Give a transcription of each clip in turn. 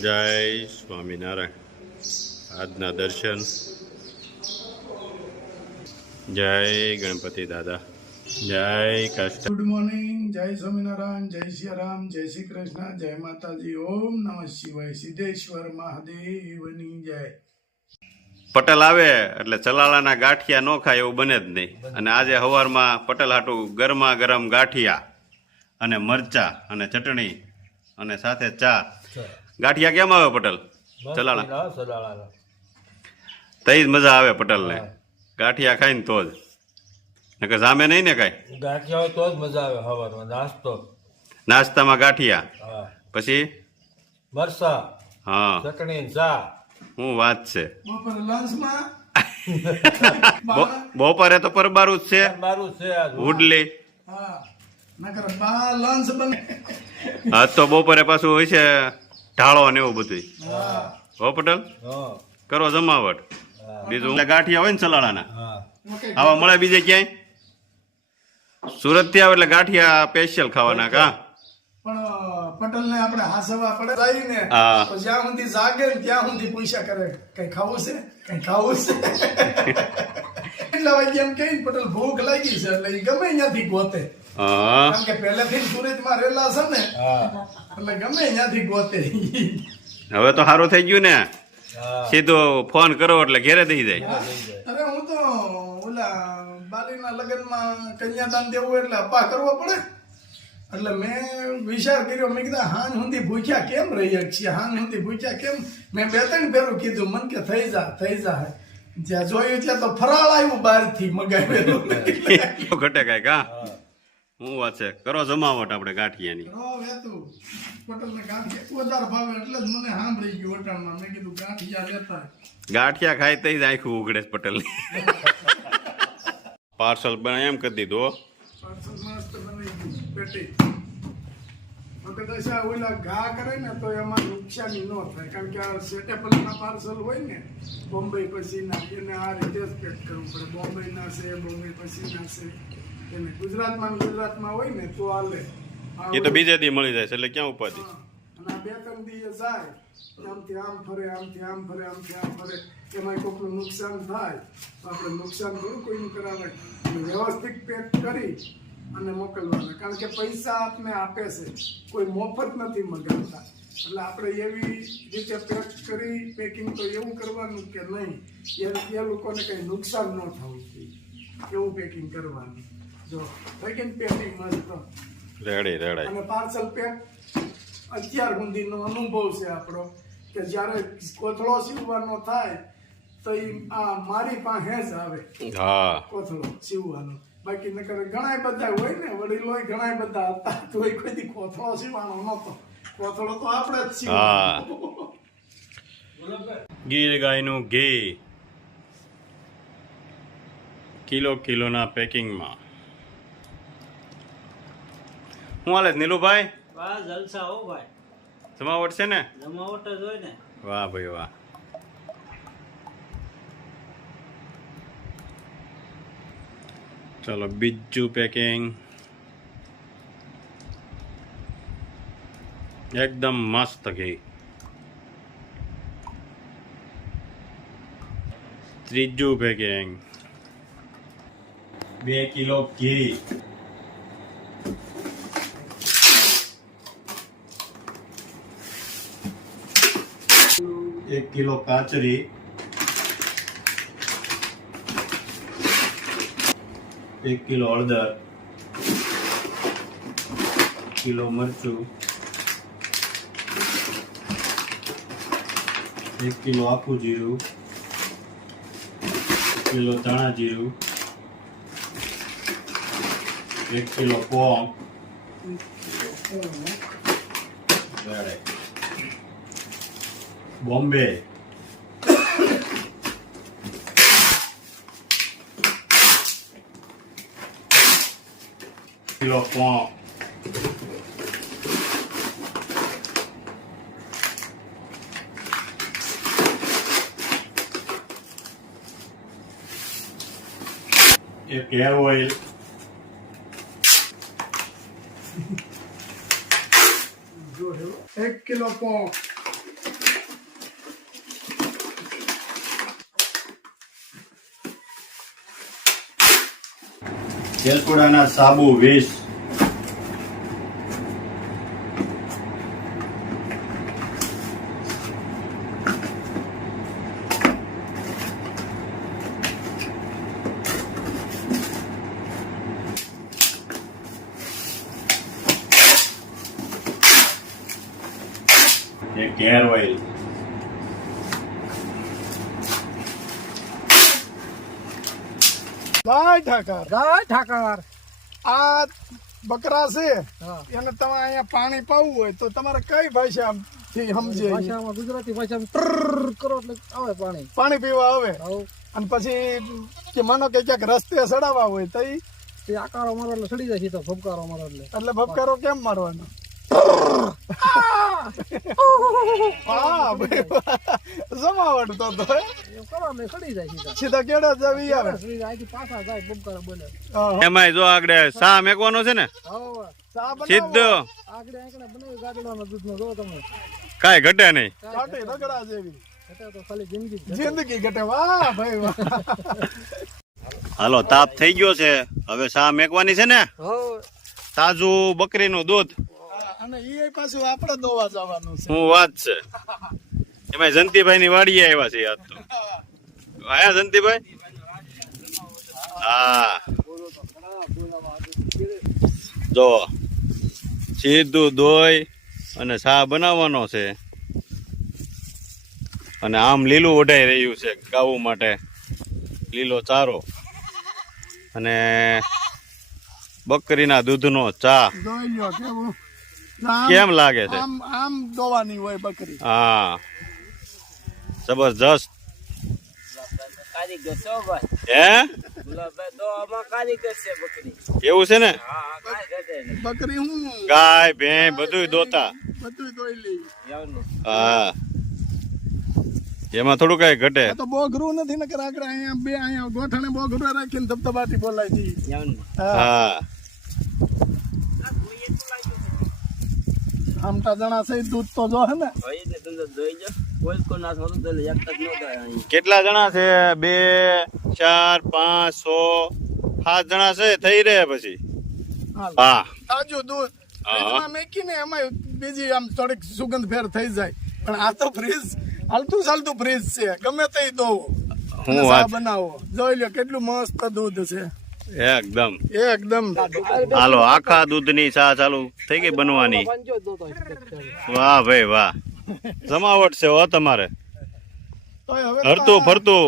જય સ્વામિનારાયણ. આજના દર્શન. જય ગણપતિ દાદા. જય કાષ્ટ. Good morning. જય સ્વામિનારાયણ. જય સિયારામ. જય શ્રી કૃષ્ણ. જય માતાજી. ઓમ નમઃ શિવાય. સિદ્ધેશ્વર મહાદેવની જય. પટેલ આવે એટલે ચલાળાના ગાંઠિયા ન ખાય એવું બને જ નહીં. અને આજે સવારમાં પટેલ હાટું ગરમા ગરમ ગાંઠિયા અને મરચા અને ચટણી અને સાથે ચા. ગાંઠિયા કેમ આવે પટેલ? ચલાળા તઈ જ મજા આવે પટેલને. ગાંઠિયા ખાઈને તો જ, નકર જામે નહીં ને કાંઈ. ગાંઠિયા હોય તો જ મજા આવે. સવારમાં નાસ્તામાં ગાંઠિયા, પછી મરસા, હા, ચટણી, ચા. શું વાત છે. બપોરે લંચમાં બપોરે તો પરબારું જ છે. મારું છે આજ ઉડલી. હા, નકર બા લંચ બને. આજ તો બપોરે પાછું હોય છે ઢાળો ને એવું બધું. હા, હો પટેલ, હા કરો જમાવટ. બીજું ગાંઠિયા હોય ને ચલાળાના, હા ઓકે. આવા મળે બીજે ક્યાંય? સુરત થી આવે એટલે ગાંઠિયા સ્પેશિયલ ખાવાના કા. પણ પટેલ ને આપણે હાસવા પડે ને હા. તો જ્યાં સુધી જાગે ને ત્યાં સુધી પૂછ્યા કરે કઈ ખાવું છે, કઈ ખાવું છે. એટલા વાગે એમ કહીને પટેલ ભૂખ લાગી છે એટલે ઈ ગમે ત્યાંથી ગોતે. હા, કારણ કે પહેલેથી સુરતમાં રહેલા છે ને, હા એટલે ગમે ત્યાંથી ગોતે. હવે તો સારું થઈ ગયું ને. હા સીધો ફોન કરો એટલે ઘેરે દઈ જાય. અરે હું તો ઓલા બાલીના લગ્નમાં કન્યાદાન દેવું એટલે અપ્પા કરવો પડે. એટલે મેં વિચાર કર્યો, મેં કીધા હાન સુધી ભૂખ્યા કેમ રહી છીએ, હાન સુધી ભૂખ્યા કેમ. મેં 2-3 ફેરું કીધું, મન કે થઈ જા. જ્યાં જોયું ત્યાં તો ફરાળ આવ્યું બહારથી મગાવેલું. ઘટે કાંઈ કા. શું વાત છે. કરો જમાવટ આપણે ગાંઠિયાની. પટેલને ગાંઠિયા વધારે ભાવે એટલે જ મને સાંભળી ગયું હોટલમાં. મેં કીધું ગાંઠિયા લેતા. ગાંઠિયા ખાય તઈ જ આખું ઉઘડે છે પટેલ. પાર્સલ પણ એમ કરી દીધું. પાર્સલ મસ્ત બની ગયું પેટી. તો કદાચ આ ઓલા ઘા કરે ને તો એમાં નુકસાની ન થાય, કારણ કે આ સેટેપલના પાર્સલ હોય ને બોમ્બે પછીના, એને આ રીતે જ પેક કરવું પડે. બોમ્બેના છે, બોમ્બે પછીના છે, એને ગુજરાતમાં હોય ને તો હાલે. એ તો બીજે દી મળી જાય છે એટલે ક્યાં ઉપાધિ. અને આ 2-3 દિવસ જાય, આમથી આમ ફરે, આમથી આમ ફરે, આમથી આમ ફરે, એમાં કોઈનું નુકસાન થાય તો આપણે નુકસાન થોડું કોઈનું કરાવે. વ્યવસ્થિત પેક કરી અને મોકલવાના, કારણ કે પૈસા આપને આપે છે, કોઈ મફત નથી મગાવતા. એટલે આપણે એવી રીતે પેક કરી, પેકિંગ તો એવું કરવાનું કે નહીં એ લોકોને કંઈ નુકસાન ન થવું જોઈએ, એવું પેકિંગ કરવાનું. જો પેકિંગ મસ્ત રેડી. અને પાર્સલ પેક અત્યાર સુધીનો અનુભવ છે આપણો કે જ્યારે કોથળો સીવવાનો થાય તો આ મારી પાસે જ આવે. હા, કોથળો સીવવાનો. બાકી નકર ઘણા બધા હોય ને, વડીલો ઘણા બધા હતા તો કોઈ દી કોથળો સીવવાનો નતો. કોથળો તો આપણે જ સીવવાનો. ગીર ગાયનું ઘી કિલોના પેકિંગમાં. શું હાલે નીલુભાઈ? વાહ જલસા હો ભાઈ. જમાવટ છે ને? જમાવટ જ હોય ને. વાહ ભાઈ વાહ. ચલો બીજું પેકિંગ. એકદમ મસ્ત ઘી. ત્રીજું પેકિંગ. 2 કિલો ઘી. 1 કિલો કાચરી. 1 કિલો હળદર. 1 કિલો મરચું. 1 કિલો આખું જીરું. 1 કિલો ધાણા જીરું. 1 કિલો પોંક. બોમ્બે. 1 કિલો પોંક. 1 hair oil. 1 કિલો પોંક. કેસુડાના સાબુ 20, એક હેર ઓઇલ, ગાય ઠાકર ગાય ઠાકર આ બકરા છે હા. એને તમે અહીંયા પાણી પાવું હોય તો તમારે કઈ ભાષાથી સમજે ભાષામાં ગુજરાતી ભાષામાં ટ્રર કરો એટલે આવે પાણી પાણી પીવા આવે આવું અને પછી કે માનો કે ક્યાંક રસ્તે સડાવવા હોય તો ઈ તે આકારો મારો એટલે સડી જાય છે તો ફબકારો મારો એટલે ભપકારો કેમ મારવાનો હા ભાઈ, જમાવટ તો એવું કરો એટલે સડી જાય સીધા સીધા કેડા જવી આવે અહીંથી પાછા જાય ફબકારો બને હા. એમાંય જો આગળ સા મેકવાનો છે ને હવે ચા બનાવો. સીધો, આગળ આંકડા બનાવી ગાડલાના દૂધનો જો તમે કાંઈ ઘટે નહીં. કાંઠે રગડા જેવી એટલે તો ખાલી જિંદગી જ જિંદગી ઘટે. વાહ ભાઈ વાહ. હાલો, તાપ થઈ ગયો છે, હવે સા મેકવાની છે ને. હવે તાજું બકરીનું દૂધ, અને ઈ પાછું આપણે દોવા જવાનું છે. હું વાત છે. એમાં જંતીભાઈ ની વાડીએ આવ્યા છે યાદ તો. આયા જંતીભાઈ? હા, જો સીધું દોઈ અને સા બનાવવાનો છે. અને આમ લીલું ઓઢાઈ રહ્યું છે ગાવું માટે, લીલો ચારો અને બકરીના દૂધનો ચા. જોઈ લ્યો કેવું આમ- કેમ લાગે છે? આમ આમ દોવાની હોય બકરી. હા, જબરજસ્ત. કારીગર છો ભાઈ. હે, ગુલાબભાઈ તો આમાં કારીગર છે બકરી. એવું છે ને? હા કાંઈ ઘટે નહીં. બકરી હું ગાય ભેં બધું દોતા. બધું દોઈ લઈ. એવનું. હા, એમાં થોડું કઈ ઘટે. આ તો બોઘરું નથી ને કે આગળ અહીંયા બે અહીંયા ગોઠણે બોઘરું રાખીને ધબધબાટી બોલાય દી. એવનું. હા, આમટા જણા છે દૂધ તો જો હે ને. ભાઈ ને તમે જોઈ જો. કોઈ કો ના થોડું તો એક જ ન થાય અહીં. કેટલા જણા છે? 2, 4, 5, 6, 7 જણા છે. થઈ રહ્યા પછી. હાલ. હા, તાજું દૂધ ફ્રીજમાં મેકીને એમાં બીજી આમ થોડીક સુગંધ ફેર થઈ જાય. પણ આ તો ફ્રીજ હાલતું ચાલતું ફ્રીજ છે, ગમે તે દોવો હું ચા વાત. બનાવો. જોઈ લ્યો કેટલું મસ્ત દૂધ છે એકદમ. એકદમ. હાલો, આખા દૂધની ચા ચાલુ થઈ ગઈ બનવાની. પાંચો જ દોતો વાહ ભાઈ વાહ, જમાવટ છે હો તમારે. તોય હવે તો હરતું ફરતું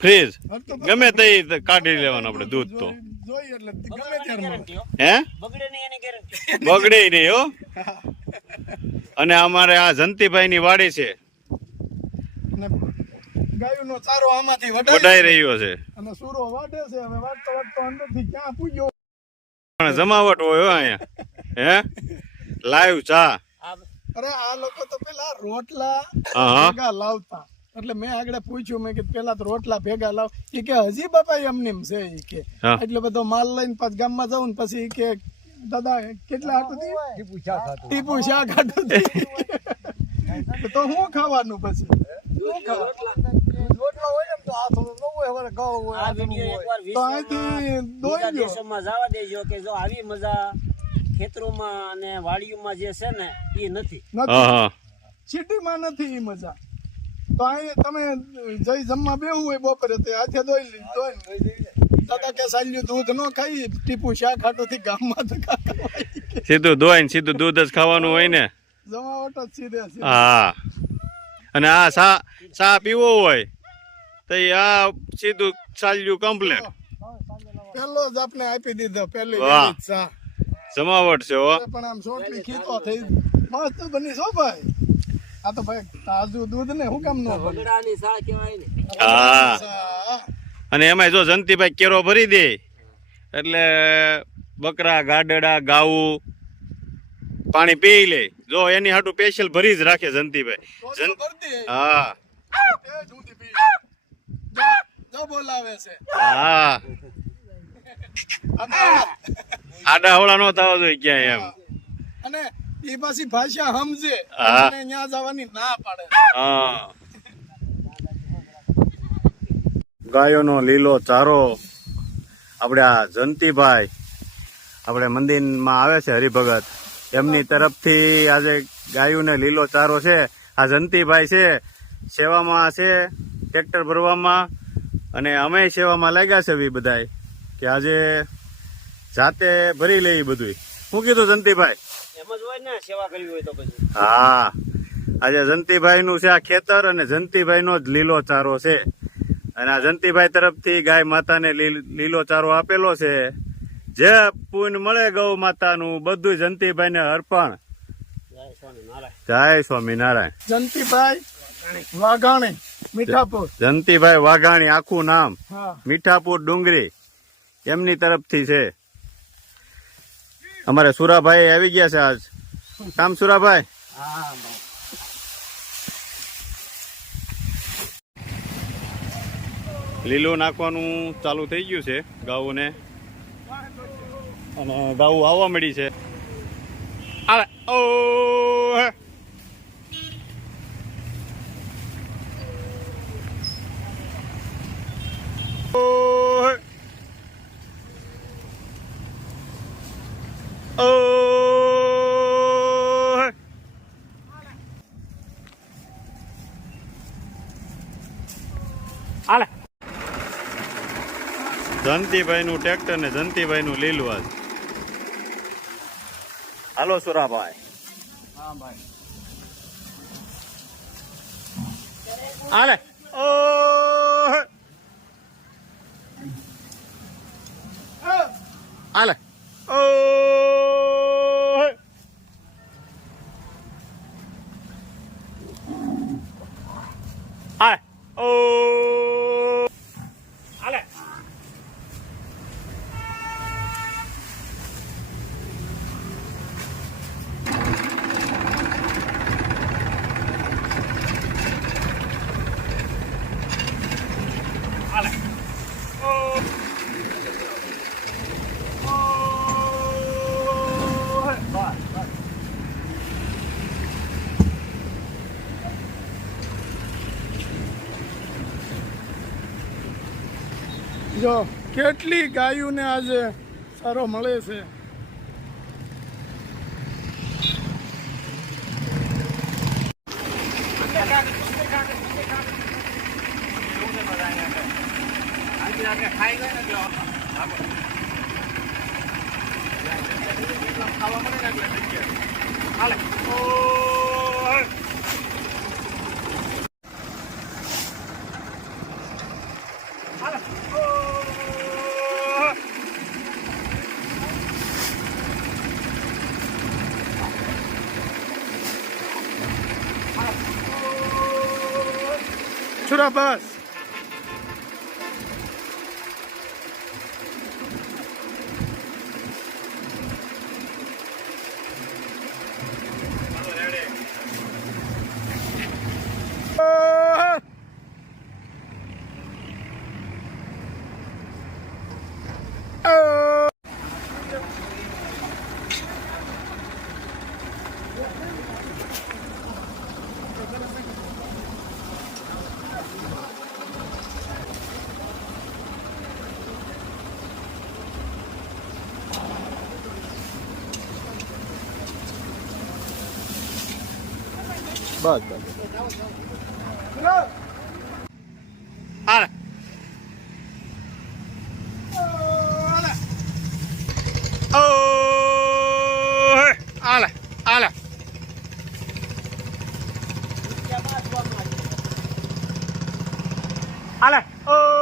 ફ્રીજ, હરતું ગમે તે કાઢી લેવાનું આપણે દૂધ તો. જોઈએ એટલે ગમે ત્યારે મળે. હે, બગડે નહીં એની ગેરંટી. બગડે નહીં હો. અને અમારે આ જંતીભાઈ ની વાડી છે, અને ગાયુંનો ચારો આમાંથી વઢાઈ વઢાઈ રહ્યો છે. અને સૂરો વાઢે છે. હવે વાઢતો વાઢતો અંદરથી ક્યાં પૂગ્યો. પણ જમાવટ હોય હો અહીંયા. હે, લાઈવ ચા. અરે આ લોકો તો પેલા રોટલા હા. ભેગા લાવતા. એટલે મેં આગળ પૂછ્યું, મેં કીધું પેલા તો રોટલા ભેગા લાવ. એ કે હજી બાપા એમનેમ છે. એ કે હા. એટલે બધો માલ લઈને પાછ ગામમાં જાઉં ને પછી ઈ કે દાદા કેટલા હાટું ટીપુ શાક હાટું તો હું ખાવાનું પછી હું ખાવાનું? આ વિડીયો એકવાર તો અહીંથી દોઈ બીજા ગયો. દેશોમાં જવા દેજો કે જો આવી મજા ખેતરોમાં અને વાડીઓમાં જે છે ને એ નથી. નથી હા, સિટીમાં નથી ઈ મજા. તો અહીં તમે જઈ જમવા બેહવું હોય બપોરે તે હાથે દોઈ દાદા કે સાલ્યું દૂધ નો ખાઈ ટીપુ શાક હાટું થી ગામમાં તો ખાવા. સીધું ધોઈને સીધું દૂધ જ ખાવાનું હોય ને. જમાવટ જ સીધે છે. હા, અને આ ચા પીવો હોય તો ઈ આ સીધું ચાલ્યું કમ્પ્લેટ. પેલો જ આપણે આપી દીધો પહેલી વાહ. વેલી જ ચા. જમાવટ છે હો. પણ આમ સોટલી ખીતો થઈ મસ્ત બની છો ભાઈ. આ તો ભાઈ તાજું દૂધ ને હું કામ નો બને. બગડાની સા કહેવાય ને. હા, ચા. અને એમાં જો જંતીભાઈ કેરો ભરી દે એટલે બકરા ગાડડા ગાવું પાણી પી લે. જો એની હાટું સ્પેશિયલ ભરી જ રાખે જંતીભાઈ. તો ભરતી હે. હા, એ જ ઊંધી પી. જો- જો બોલાવે છે. હા, આડા હવળા નો થવા જોઈએ ક્યાંય એમ. અને એ પાછી ભાષા સમજે હા. અને ત્યાં જવાની ના પાડે. હા, ગાયોનો લીલો ચારો આપણે આ જયંતિભાઈ આપણે મંદિરમાં આવે છે હરિભગત, એમની તરફથી આજે ગાયોને લીલો ચારો છે. આ જયંતિભાઈ છે સેવામાં છે, ટ્રેક્ટર ભરવામાં, અને અમે સેવામાં લાગ્યા છે એ બધાય કે આજે જાતે ભરી લઈ બધું. શું કીધું જયંતિભાઈ? એમ જ હોય ને, સેવા કરવી હોય તો પછી. હા, આજે જયંતિભાઈ નું છે આ ખેતર, અને જયંતિભાઈ નો જ લીલો ચારો છે. અને આ જયંતિભાઈ તરફથી ગાય માતાને લીલો ચારો આપેલો છે. જે પુણ્ય મળે ગૌ માતાનું બધું જયંતિભાઈ ને અર્પણ. જય સ્વામિનારાયણ. જય સ્વામિનારાયણ. જયંતિભાઈ વાઘાણી, મીઠાપુર. જયંતિભાઈ વાઘાણી આખું નામ, હા, મીઠાપુર ડુંગરી, એમની તરફથી છે. અમારે સુરાભાઈ આવી ગયા છે આજ. કામ સુરાભાઈ? હા, લીલું નાખવાનું ચાલુ થઈ ગયું છે ગાઉને, અને ગાઉ આવવા મળી છે. આવે ઓ હે. ઓ હે. ઓ હે. હાલે. જયંતિભાઈ નું ટ્રેક્ટર ને જયંતિભાઈ નું લીલું આજ. હાલો સુરાભાઈ. હા ભાઈ. હાલે ઓ હે. હાલે ઓ હે. હાલે ઓ હાલે. હાલે. જો કેટલી ગાયોને આજે સારો મળે છે. છોરા બસ. બસ બસ. હાલે ઓ હે. હાલે હાલે. હાલે ઓ